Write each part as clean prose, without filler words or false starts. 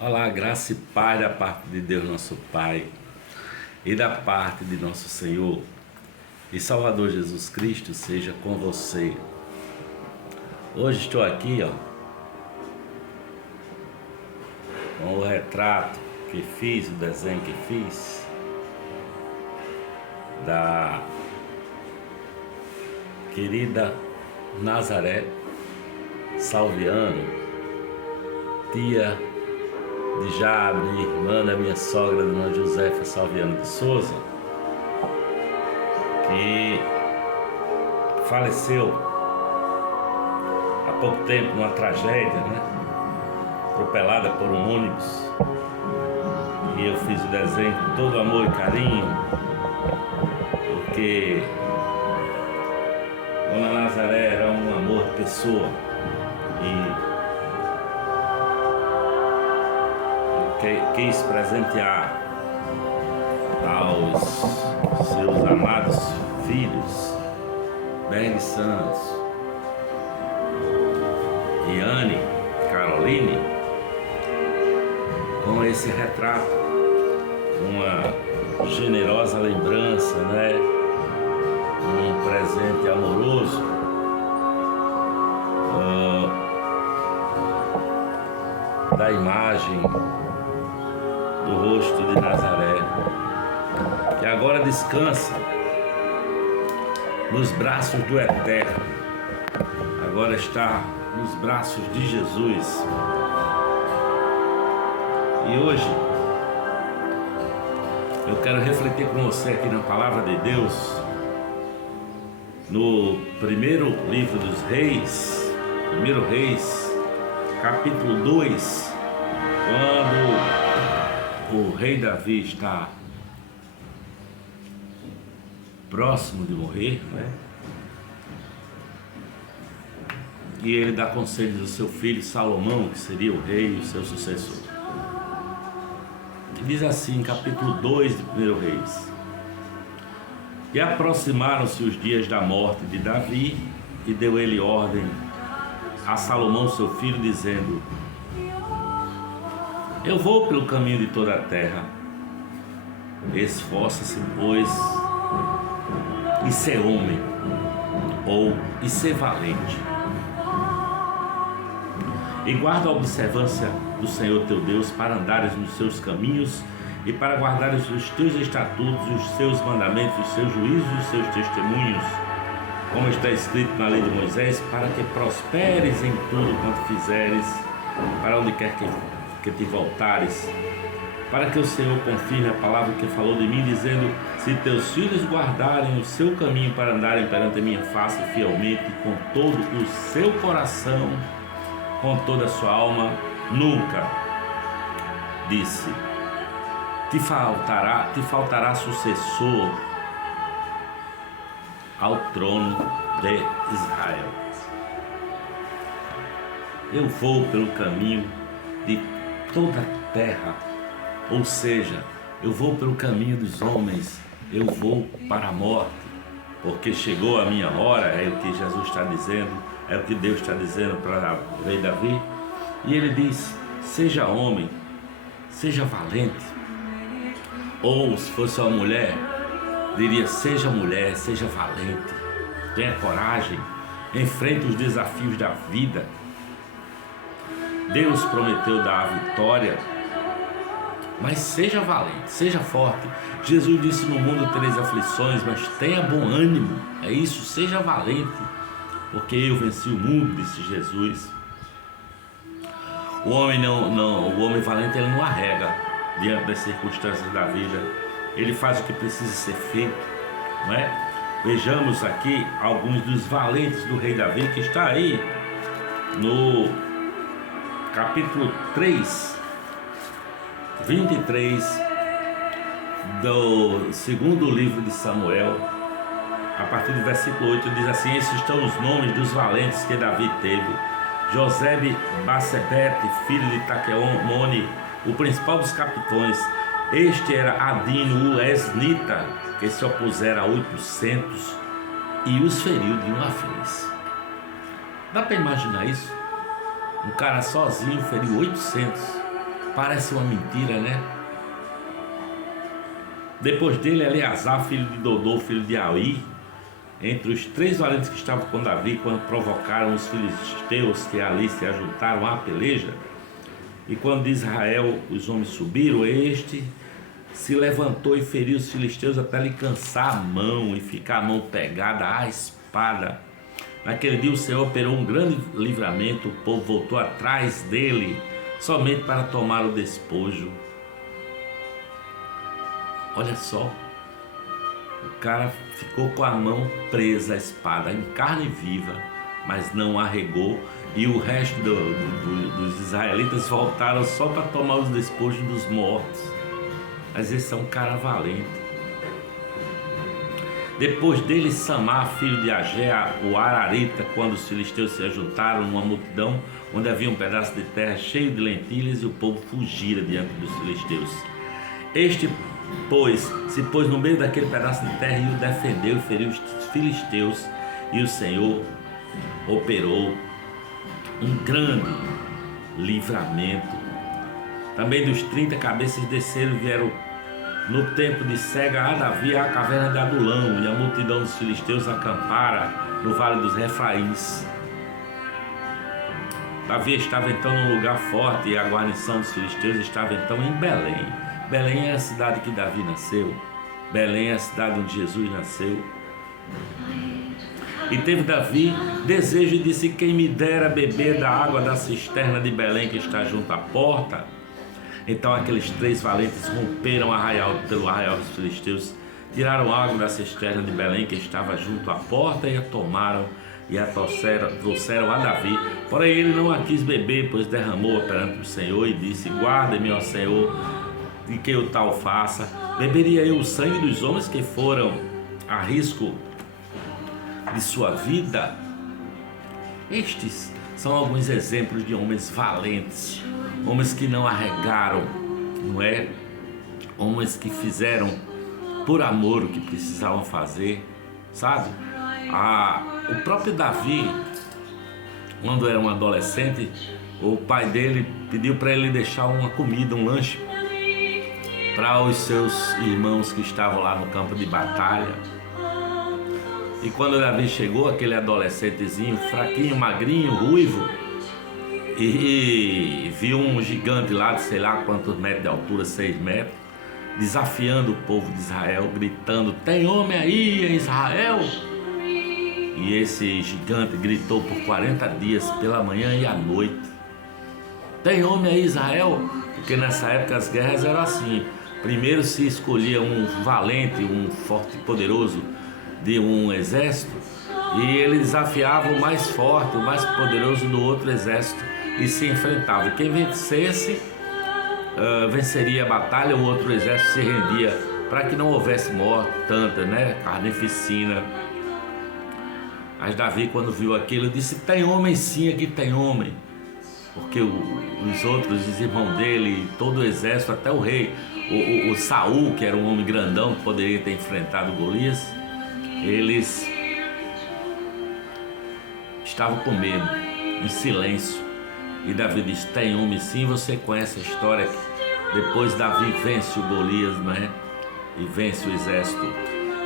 Olá, graça e paz da parte de Deus nosso Pai e da parte de nosso Senhor e Salvador Jesus Cristo seja com você. Hoje estou aqui, com o retrato que fiz, o desenho que fiz da querida Nazaré Salviano, tia de Jabre, irmã da minha sogra, dona Josefa Salviano de Souza, que faleceu há pouco tempo numa tragédia, atropelada por um ônibus. E eu fiz o desenho com todo amor e carinho, porque Dona Nazaré era um amor de pessoa e quis presentear aos seus amados filhos, Berg Santos e Anne Caroline, com esse retrato, uma generosa lembrança, um presente amoroso da imagem do rosto de Nazaré, que agora descansa nos braços do Eterno, agora está nos braços de Jesus. E hoje eu quero refletir com você aqui na Palavra de Deus, no primeiro livro dos Reis, capítulo 2, quando o rei Davi está próximo de morrer, e ele dá conselhos ao seu filho Salomão, que seria o rei e o seu sucessor. E diz assim, capítulo 2 de 1 Reis: E aproximaram-se os dias da morte de Davi, e deu ele ordem a Salomão seu filho, dizendo: Eu vou pelo caminho de toda a terra. Esforça-se, pois, em ser homem, ou em ser valente. E guarda a observância do Senhor teu Deus, para andares nos seus caminhos, e para guardares os teus estatutos, os seus mandamentos, os seus juízos e os seus testemunhos, como está escrito na lei de Moisés, para que prosperes em tudo quanto fizeres, para onde quer que te voltares, para que o Senhor confirme a palavra que falou de mim, dizendo: Se teus filhos guardarem o seu caminho para andarem perante a minha face fielmente, com todo o seu coração, com toda a sua alma, nunca, disse, te faltará sucessor ao trono de Israel. Eu vou pelo caminho de toda a terra, ou seja, eu vou pelo caminho dos homens, eu vou para a morte, porque chegou a minha hora, é o que Jesus está dizendo, é o que Deus está dizendo para o rei Davi. E ele diz: seja homem, seja valente. Ou se fosse uma mulher, diria: seja mulher, seja valente, tenha coragem, enfrente os desafios da vida. Deus prometeu dar a vitória, mas seja valente, seja forte. Jesus disse: no mundo tereis aflições, mas tenha bom ânimo. É isso, seja valente, porque eu venci o mundo, disse Jesus. O homem o homem valente, ele não arrega diante das circunstâncias da vida. Ele faz o que precisa ser feito, não é? Vejamos aqui alguns dos valentes do rei Davi, que está aí no capítulo 3, 23 do segundo livro de Samuel, a partir do versículo 8, diz assim: esses estão os nomes dos valentes que Davi teve: Josebe Bassebete, filho de Taqueoni, o principal dos capitões. Este era Adino, o Esnita, que se opusera a 800 e os feriu de uma vez. Dá para imaginar isso? Um cara sozinho feriu 800. Parece uma mentira, né? Depois dele, Eleazar, filho de Dodô, filho de Aí, entre os 3 valentes que estavam com Davi, quando provocaram os filisteus que ali se ajuntaram à peleja, e quando de Israel os homens subiram, este se levantou e feriu os filisteus até lhe cansar a mão e ficar a mão pegada à espada. Naquele dia o Senhor operou um grande livramento, o povo voltou atrás dele, somente para tomar o despojo. Olha só, o cara ficou com a mão presa à espada, em carne viva, mas não arregou, e o resto dos israelitas voltaram só para tomar os despojos dos mortos. Mas esse é um cara valente. Depois dele, Samar, filho de Agé, o Ararita, quando os filisteus se ajuntaram numa multidão onde havia um pedaço de terra cheio de lentilhas, e o povo fugira diante dos filisteus. Este, pois, se pôs no meio daquele pedaço de terra e o defendeu e feriu os filisteus, e o Senhor operou um grande livramento. Também dos 30 cabeças desceram e vieram no tempo de Cega a Davi à caverna de Adulão, e a multidão dos filisteus acampara no vale dos Refraíns. Davi estava então num lugar forte, e a guarnição dos filisteus estava então em Belém. Belém é a cidade que Davi nasceu. Belém é a cidade onde Jesus nasceu. E teve Davi desejo e disse: quem me dera beber da água da cisterna de Belém que está junto à porta. Então aqueles 3 valentes romperam pelo arraial dos filisteus, tiraram água da cisterna de Belém que estava junto à porta, e a tomaram e a trouxeram a Davi. Porém ele não a quis beber, pois derramou-a perante o Senhor e disse: guarda-me, ó Senhor, de que eu tal faça. Beberia eu o sangue dos homens que foram a risco de sua vida? Estes são alguns exemplos de homens valentes, homens que não arregaram, não é? Homens que fizeram por amor o que precisavam fazer, sabe? O próprio Davi, quando era um adolescente, o pai dele pediu para ele deixar uma comida, um lanche, para os seus irmãos que estavam lá no campo de batalha. E quando Davi chegou, aquele adolescentezinho, fraquinho, magrinho, ruivo, e viu um gigante lá de sei lá quantos metros de altura, 6 metros, desafiando o povo de Israel, gritando: tem homem aí em Israel? E esse gigante gritou por 40 dias, pela manhã e à noite: tem homem aí em Israel? Porque nessa época as guerras eram assim: primeiro se escolhia um valente, um forte e poderoso de um exército, e ele desafiava o mais forte, o mais poderoso do outro exército, e se enfrentava. Quem vencesse venceria a batalha, o outro exército se rendia, para que não houvesse morte tanta, né? Carnificina. Mas Davi, quando viu aquilo, disse: tem homem sim, aqui tem homem. Porque os outros, os irmãos dele, todo o exército, até o rei, o Saul, que era um homem grandão que poderia ter enfrentado Golias, eles estavam com medo, em silêncio. E Davi disse: tem homem sim. Você conhece a história que depois Davi vence o Golias, não é? E vence o exército.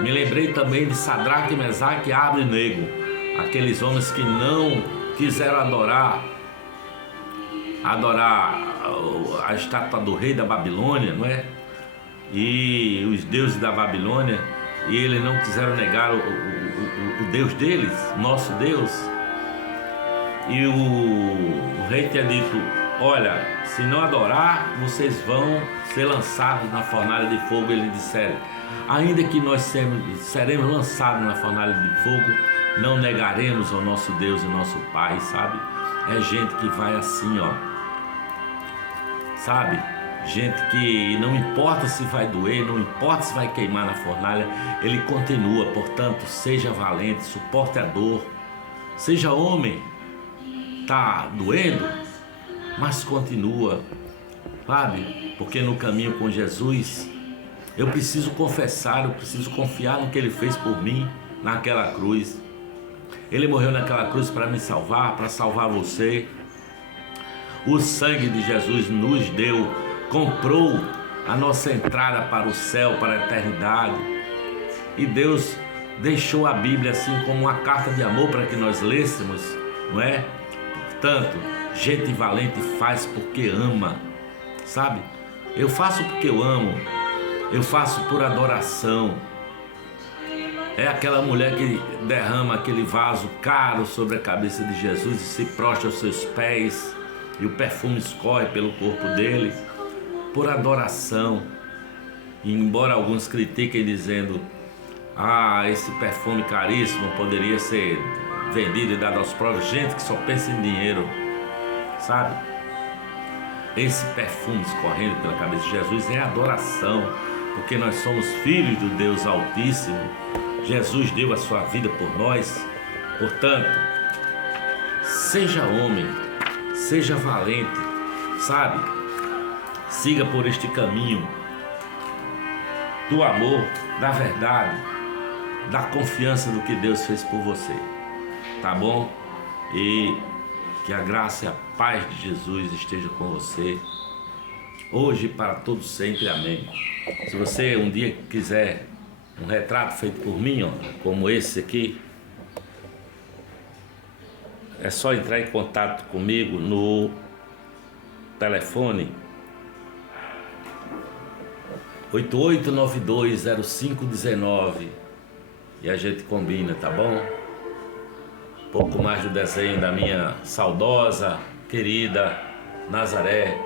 Me lembrei também de Sadraque, Mesaque e Abednego, aqueles homens que não quiseram adorar a estátua do rei da Babilônia, não é? E os deuses da Babilônia, e eles não quiseram negar o Deus deles, nosso Deus. E o rei tinha dito: olha, se não adorar, vocês vão ser lançados na fornalha de fogo. Eles disseram: ainda que nós seremos lançados na fornalha de fogo, não negaremos ao nosso Deus e ao nosso Pai, sabe? É gente que vai assim, ó, sabe? Gente que não importa se vai doer, não importa se vai queimar na fornalha, ele continua. Portanto, seja valente, suporte a dor, seja homem. Tá doendo, mas continua, sabe? Porque no caminho com Jesus, eu preciso confessar, eu preciso confiar no que Ele fez por mim naquela cruz. Ele morreu naquela cruz para me salvar, para salvar você. O sangue de Jesus nos deu, comprou a nossa entrada para o céu, para a eternidade. E Deus deixou a Bíblia assim como uma carta de amor para que nós lêssemos, não é? Portanto, gente valente faz porque ama, sabe? Eu faço porque eu amo, eu faço por adoração. É aquela mulher que derrama aquele vaso caro sobre a cabeça de Jesus e se prostra aos seus pés, e o perfume escorre pelo corpo dele, por adoração. E embora alguns critiquem dizendo: esse perfume caríssimo poderia ser vendido e dado aos pobres, gente que só pensa em dinheiro, sabe? Esse perfume escorrendo pela cabeça de Jesus é adoração, porque nós somos filhos do Deus Altíssimo. Jesus deu a sua vida por nós. Portanto, seja homem, seja valente, sabe? Siga por este caminho do amor, da verdade, da confiança no que Deus fez por você, tá bom? E que a graça e a paz de Jesus esteja com você, hoje e para todos sempre, amém. Se você um dia quiser um retrato feito por mim, ó, como esse aqui, é só entrar em contato comigo no telefone 88920519 e a gente combina, tá bom? Um pouco mais do desenho da minha saudosa, querida Nazaré,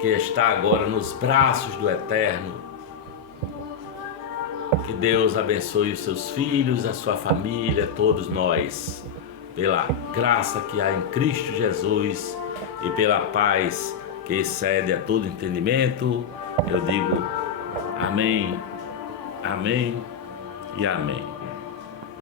que está agora nos braços do Eterno. Que Deus abençoe os seus filhos, a sua família, todos nós, pela graça que há em Cristo Jesus e pela paz que excede a todo entendimento. Eu digo amém, amém e amém.